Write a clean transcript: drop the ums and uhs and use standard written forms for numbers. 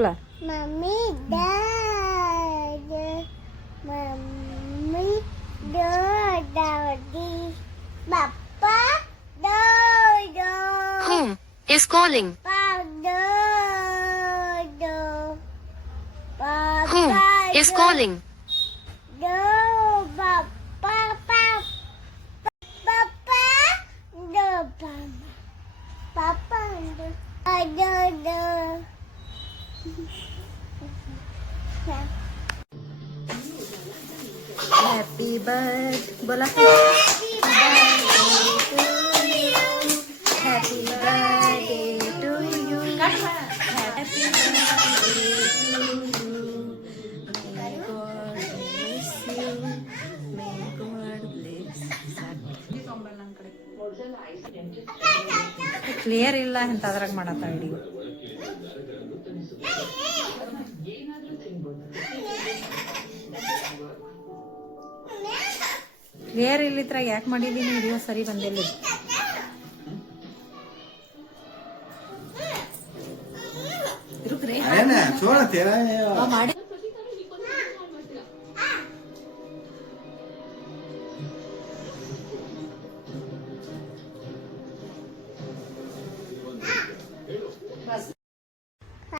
Mommy, Dad. Mommy, Daddy. Papa, Dodo. Whom is calling? Dodo. Whom Papa, is calling? Do, Papa, Papa, do, Papa, do, do. Happy birthday बोला Happy birthday to you Happy birthday to you May God bless you May God bless clear ಇಲ್ಲ ಅಂತ ಅದ್ರಾಗ ಮಾಡತ್ತ video clear ಇಲ್ಲಿದ್ರಾಗ ಯಾಕೆ ಮಾಡಿದೀನಿ video ಸರಿ ಬಂದಿಲ್ಲ ಮಾಡಿ